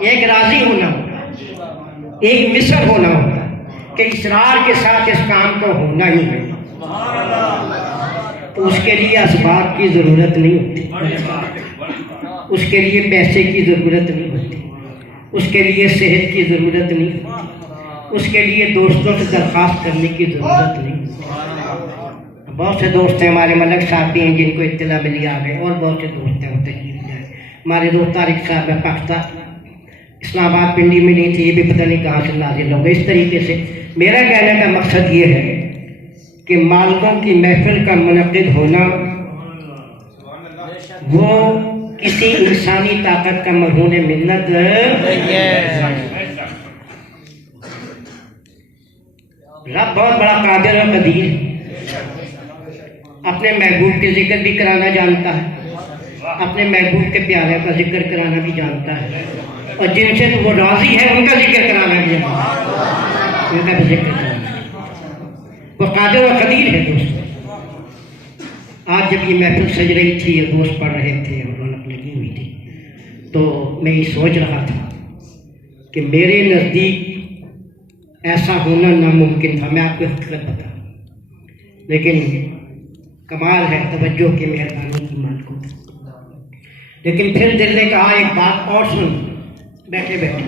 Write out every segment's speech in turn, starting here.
ایک راضی ہونا ہوتا ہے، ایک مصر ہونا ہوتا ہے کہ اصرار کے ساتھ اس کام کو ہونا ہی ہے، تو اس کے لیے اسباب کی ضرورت نہیں ہوتی، اس کے لیے پیسے کی ضرورت نہیں ہوتی، اس کے لیے صحت کی ضرورت نہیں ہوتی، اس کے لیے دوستوں سے درخواست کرنے کی ضرورت نہیں ہوتی۔ بہت سے دوست ہیں، ہمارے ملک صاحب بھی ہیں جن کو اطلاع ملی آ گئے، اور بہت سے دوست ہیں وہ تشریف لائے۔ ہمارے دوست طارق صاحب ہے پاکستان اسلام آباد پنڈی میں نہیں تھی، یہ بھی پتہ نہیں کہاں سے نازل ہو گئے۔ اس طریقے سے میرا کہنے کا مقصد یہ ہے کہ مالدوں کی محفل کا منعقد ہونا وہ کسی انسانی طاقت کا مرہون منت نہیں ہے۔ رب بہت بڑا قادر و قدیر ہے، اپنے محبوب کے ذکر بھی کرانا جانتا ہے، اپنے محبوب کے پیارے کا ذکر کرانا بھی جانتا ہے، اور جن سے وہ راضی ہے ان کا ذکر کرانا بھی جانتا ہے، ان کا بھی ذکر کرانا ہے۔ وہ قادر و قدیر ہے دوست۔ آج جب یہ محفل سج رہی تھی، یہ دوست پڑھ رہے تھے اور رونق لگی ہوئی تھی، تو میں یہ سوچ رہا تھا کہ میرے نزدیک ایسا ہونا ناممکن تھا، میں آپ کو حقیقت بتاؤں، لیکن کمال ہے توجہ کی مہربانی کی مال کو۔ لیکن پھر دل نے کہا ایک بات اور سن بیٹھے بیٹھے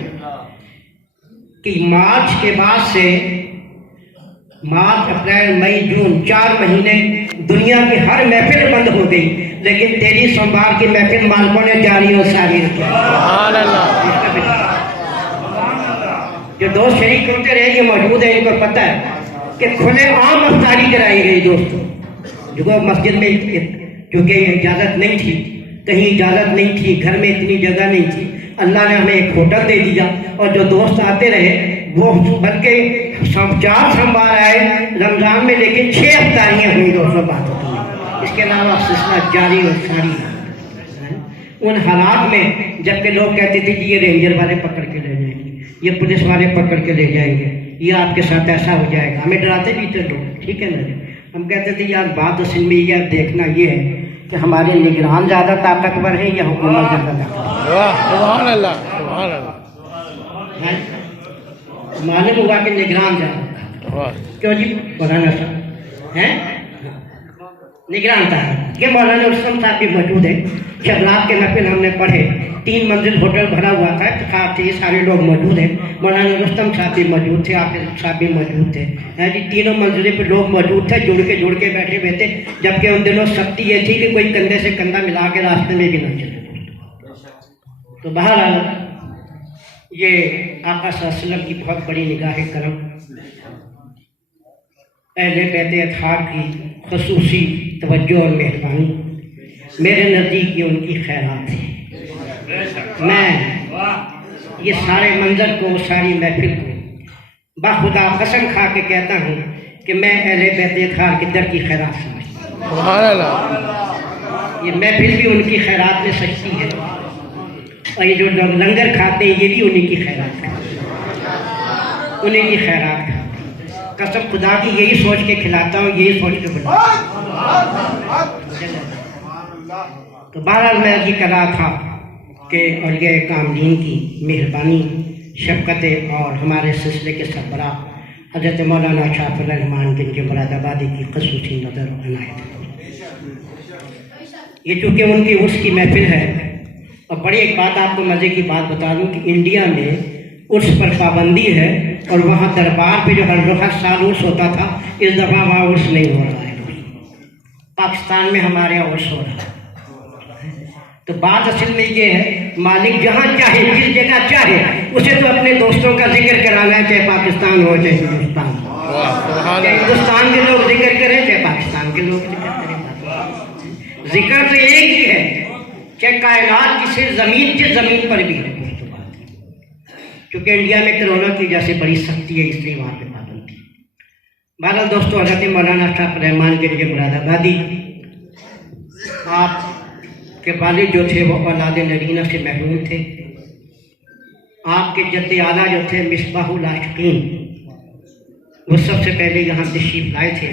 کہ مارچ کے بعد سے مارچ اپریل مئی جون 4 مہینے دنیا کی ہر محفل بند ہو گئی، لیکن تیری سوموار کی محفل مالکوں نے جاری اور ساری رکھی۔ سبحان اللہ۔ جو دوست شریک ہوتے رہے یہ موجود ہے، ان کو پتہ ہے کہ کھلے عام افطاری کرائی گئی دوستوں، جو مسجد میں کیونکہ اجازت نہیں تھی، کہیں اجازت نہیں تھی، گھر میں اتنی جگہ نہیں تھی، اللہ نے ہمیں ایک ہوٹل دے دیا، اور جو دوست آتے رہے وہ بلکہ 4 سوموار آئے رمضان میں، لیکن 6 افطاریاں ہوئی دوستوں بات ہوتی ہیں، اس کے علاوہ سلسلہ جاری اور ساری۔ ان حالات میں جب کہ لوگ کہتے تھے کہ یہ رینجر والے پکڑ کے لے جائیں گے، یہ پولیس والے پکڑ کے لے جائیں گے، یہ آپ کے ساتھ ایسا ہو جائے گا، ہمیں ڈراتے بھی تھے لوگ، ٹھیک ہے نا جی۔ ہم کہتے تھے یار بات اصل میں یہ دیکھنا یہ ہے کہ ہمارے نگران زیادہ طاقتور ہیں یا حکومت زیادہ طاقتور؟ سبحان اللہ، سبحان اللہ۔ معلوم ہوا کہ نگران زیادہ، کیوں جی مولانا صاحب ہیں نگران تھا کہ مولانا رستم صاحب بھی موجود ہیں، شبرات کے محفل ہم نے پڑھے، 3 منزل ہوٹل بھرا ہوا تھا، اتفاق سے یہ سارے لوگ موجود ہیں، مولانا رستم صاحب بھی موجود تھے، حافظ صاحب بھی موجود تھے، جی تینوں منزلیں پہ لوگ موجود تھے، جڑ کے بیٹھے ہوئے تھے، جبکہ ان دنوں سختی یہ تھی کہ کوئی کندھے سے کندھا ملا کے راستے میں بھی نہ چلے۔ تو بہرحال یہ آقا صلی اللہ علیہ وسلم کی بہت بڑی نگاہ کرم، اہل بیت اطہار کی خصوصی توجہ اور مہربانی، میرے نزدیک یہ ان کی خیرات ہے۔ میں یہ سارے منظر کو، ساری محفل کو باخدا قسم کھا کے کہتا ہوں کہ میں اہل بیت اطہار کے در کی خیرات سمجھتا ہوں۔ سبحان اللہ۔ یہ محفل بھی ان کی خیرات میں سجتی ہے، اور یہ جو لوگ لنگر کھاتے ہیں یہ بھی انہیں کی خیرات کھاتے ہیں، انہیں کی خیرات کھاتے ہیں۔ قسم خدا کی یہی سوچ کے کھلاتا ہوں، یہی سوچ کے بلاتا ہوں۔ تو بہرحال میں یہ کر رہا تھا کہ اولیاء کاملین کی مہربانی، شفقت اور ہمارے سلسلے کے سربراہ حضرت مولانا شاہ الرحمان جن کے مراد آبادی کی خصوصی نظر و عنایت۔ یہ چونکہ ان کی عرس کی محفل ہے، اور بڑی ایک بات آپ کو مزے کی بات بتا دوں کہ انڈیا میں عرس پر پابندی ہے، اور وہاں دربار پہ جو ہر سال عرس ہوتا تھا، اس دفعہ وہاں عرس نہیں ہو رہا ہے، پاکستان میں ہمارے یہاں عرس ہو رہا ہے۔ تو بات اصل میں یہ ہے مالک جہاں چاہے جس جگہ چاہے اسے تو اپنے دوستوں کا ذکر کرانا ہے، چاہے پاکستان ہو چاہے ہندوستان ہو، چاہے ہندوستان کے لوگ ذکر کریں چاہے پاکستان کے لوگ ذکر کریں، ذکر تو ایک ہی ہے، چاہے کائنات کسی زمین پر بھی ہے۔ کیونکہ انڈیا میں کرونا کی وجہ سے بڑی سختی ہے، اس لیے وہاں پہ پابندی۔ بہرحال دوستو، حضرت مولانا شاہ الرحمان کے لیے مراد آبادی، آپ کے والد جو تھے وہ اولاد نرینہ سے محروم تھے، آپ کے جد اعلیٰ جو تھے مصباح العاشقین، وہ سب سے پہلے یہاں تشریف لائے تھے،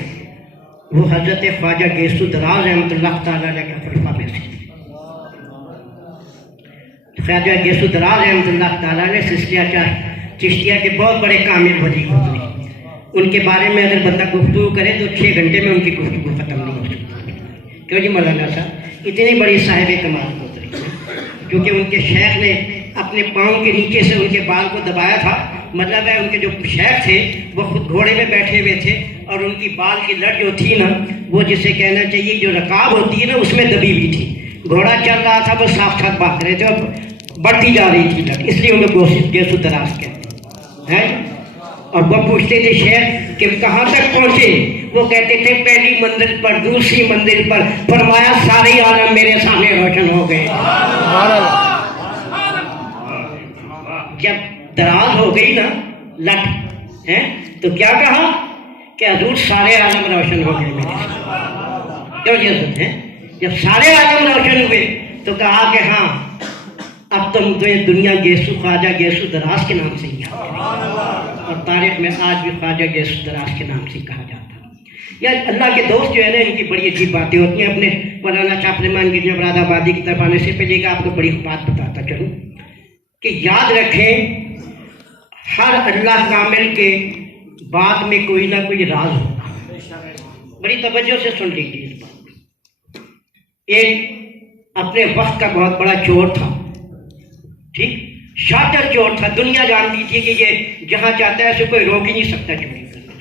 وہ حضرت خواجہ گیسو دراز رحمۃ اللہ تعالیٰ علیہ کے خلفاء میں سے۔ خواجہ گیسو دراز رحمۃ اللہ تعالیٰ نے سلسلہ چشتیہ کے بہت بڑے کامل ولی گزرے. ان کے بارے میں اگر بندہ گفتگو کرے تو 6 گھنٹے میں ان کی گفتگو ختم نہیں ہو سکتی. کیوں جی مولانا صاحب اتنی بڑی صاحب کمال گزری کیونکہ ان کے شیخ نے اپنے پاؤں کے نیچے سے ان کے بال کو دبایا تھا. مطلب ہے ان کے جو شیخ تھے وہ خود گھوڑے میں بیٹھے ہوئے تھے اور ان کی بال کی لٹ جو تھی نا وہ جسے کہنا چاہیے جو رکاب ہوتی ہے نا اس میں دبی ہوئی تھی. گھوڑا چل رہا تھا وہ ساتھ ساتھ بھاگ رہے تھے اور بڑھتی جا رہی تھی لٹ, اس لیے انہیں گیسو دراز کہتے ہیں. اور وہ پوچھتے تھے شیخ کہ کہاں تک پہنچے؟ وہ کہتے تھے پہلی منزل پر, دوسری منزل پر. فرمایا سارے عالم میرے سامنے روشن ہو گئے. جب دراز ہو گئی نا لٹ ہے تو کیا کہا کہ حضور سارے عالم روشن ہو گئے میرے سامنے. کیوں یہ ہے جب سارے عالم روشن ہوئے تو کہا کہ ہاں اب تم دنیا گیسو خواجہ گیسو دراز کے نام سے ہی یاد کریں اور تاریخ میں آج بھی خواجہ گیسو دراز کے نام سے کہا جاتا ہے. یا اللہ کے دوست جو ہے نا ان کی بڑی عجیب باتیں ہوتی ہیں. اپنے مولانا چاپلمان کی مراد آبادی کی طرف آنے سے پہلے کہ آپ کو بڑی بات بتاتا چلوں کہ یاد رکھیں ہر اللہ کامل کے بعد میں کوئی نہ کوئی راز ہوگا. بڑی توجہ سے سن لیجیے اس بات. ایک اپنے وقت کا بہت بڑا چور تھا, ٹھیک, شاطر چور تھا. دنیا جانتی تھی کہ یہ جہاں چاہتا ہے اسے کوئی روک ہی نہیں سکتا چوری کرنے سے.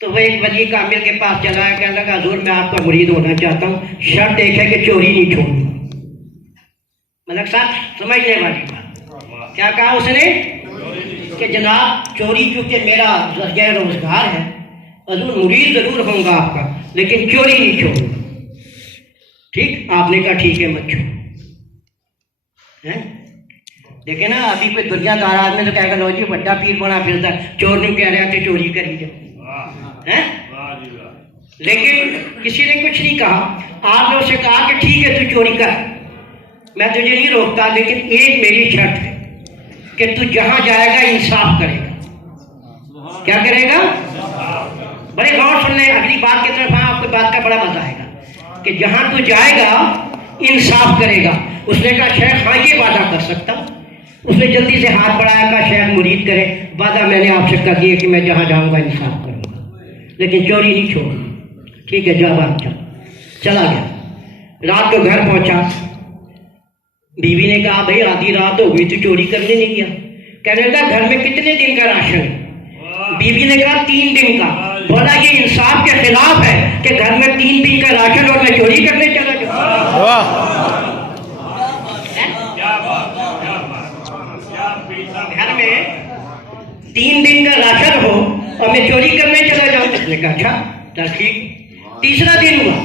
تو وہ ایک ولی کامل کے پاس چلا ہے, کہنے لگا حضور میں آپ کا مرید ہونا چاہتا ہوں, شرط ایک ہے کہ چوری نہیں چھوڑوں. ملک صاحب سمجھنے والی بات. کیا کہا اس نے کہ جناب چوری چونکہ میرا ذریعہ روزگار ہے, حضور مرید ضرور ہوں گا آپ کا لیکن چوری نہیں چھوڑوں. ٹھیک, آپ نے کہا ٹھیک ہے مت چھوڑو. دیکھیں نا ابھی کوئی دنیا دار آدمی تو کہے گا لو جی بڑا پیر بنا پھرتا چور نہیں کہہ رہا کہ چوری کری جاؤ. لیکن کسی نے کچھ نہیں کہا. آپ نے اسے کہا کہ ٹھیک ہے تو چوری کر, میں تجھے نہیں روکتا, لیکن ایک میری شرط ہے کہ تو جہاں جائے گا انصاف کرے گا. کیا کرے گا؟ بڑے غور سن لیں, اگلی بات کی طرف آپ کو بات کا بڑا مزہ آئے گا کہ جہاں تو جائے گا انصاف کرے گا. اس نے کہا شیخ ہاں یہ وعدہ کر سکتا ہوں. اس نے جلدی سے ہاتھ بڑھایا, کہا شیخ مرید کرے, وعدہ میں نے آپ سے کر دیا کہ میں جہاں جاؤں گا انصاف کروں گا لیکن چوری نہیں چھوڑوں. ٹھیک ہے جاؤ آپ جاؤ. چلا گیا. رات کو گھر پہنچا. بیوی نے کہا بھائی آدھی رات ہو گئی تو چوری کرنے نہیں گیا. کہنے لگا گھر میں کتنے دن کا راشن ہے؟ بیوی نے کہا 3 دن کا. بولا یہ انصاف کے خلاف ہے کہ گھر میں 3 دن کا راشن اور میں چوری کرنے چلا جاؤں. گھر میں 3 دن کا راشن ہو اور میں چوری کرنے چلا جاؤں. اس نے کہا اچھا چل ٹھیک. تیسرا دن ہوا.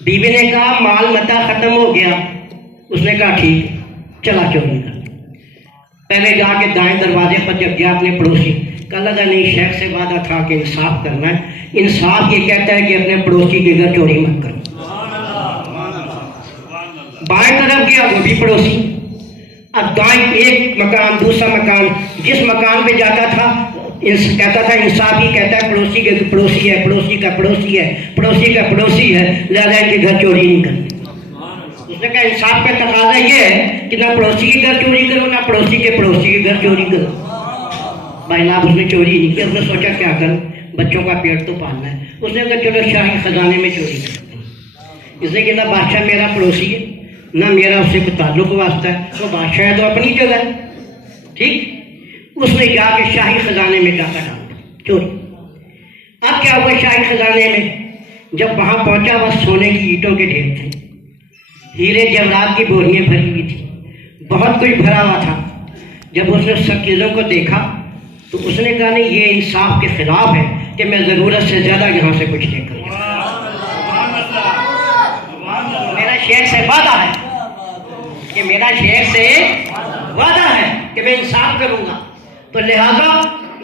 بیوی نے کہا مال متا ختم ہو گیا. اس نے کہا ٹھیک چلا چوری کر. پہلے جا کے دائیں دروازے پر جب گیا اپنے پڑوسی, کہا لگا نہیں شیخ سے وعدہ تھا کہ انصاف کرنا ہے. انصاف یہ کہتا ہے کہ اپنے پڑوسی کے گھر چوری مت کرو. بائیں طرف گیا وہ بھی پڑوسی. اب دائیں ایک مکان دوسرا مکان, جس مکان پہ جاتا تھا کہتا تھا انصاف ہی کہتا ہے پڑوسی کے پڑوسی ہے, پڑوسی کا پڑوسی ہے, پڑوسی کا پڑوسی ہے, لہذا ان کے گھر چوری نہیں کرنی. اس نے کہا انصاف کا تقاضا یہ ہے کہ نہ پڑوسی کے گھر چوری کرو نہ پڑوسی کے گھر چوری کرو. بھائی صاحب اس نے چوری نہیں کی. اس نے سوچا کیا کروں, بچوں کا پیٹ تو پالنا ہے. اس نے کہا چلو شاہی خزانے میں چوری کرتے ہیں. اس نے کہا بادشاہ میرا پڑوسی ہے نہ میرا اس سے کوئی تعلق واسطہ ہے, وہ بادشاہ ہے تو اپنی جگہ ہے. ٹھیک, اس نے جا کے شاہی خزانے میں ڈاکہ ڈالا چوری. اب کیا ہوا شاہی خزانے میں جب وہاں پہنچا بس سونے کی اینٹوں کے ڈھیر تھے, ہیرے جواہرات کی بوریاں بھری ہوئی تھی, بہت کچھ بھرا ہوا تھا. جب اس نے سب چیزوں کو دیکھا تو اس نے کہا نہیں یہ انصاف کے خلاف ہے کہ میں ضرورت سے زیادہ یہاں سے کچھ لے کر میرا شیخ سے وعدہ ہے کہ میرا شیخ سے وعدہ ہے کہ میں انصاف کروں گا. تو لہذا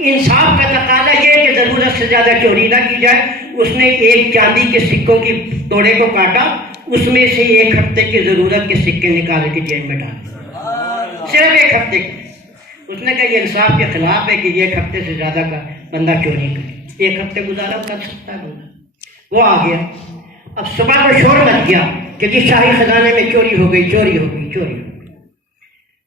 انصاف کا تقاضا یہ کہ ضرورت سے زیادہ چوری نہ کی جائے. اس نے ایک چاندی کے سکوں کی توڑے کو کاٹا, اس میں سے 1 ہفتے کی ضرورت کے سکے نکال کے جیب میں ڈالے, صرف 1 ہفتے کے. اس نے کہا یہ انصاف کے خلاف ہے کہ 1 ہفتے سے زیادہ کا بندہ چوری کرے. 1 ہفتے گزارا کر سکتا ہے بندہ. وہ آ گیا. اب صبح کو شور مچ گیا کہ جی شاہی خزانے میں چوری ہو گئی.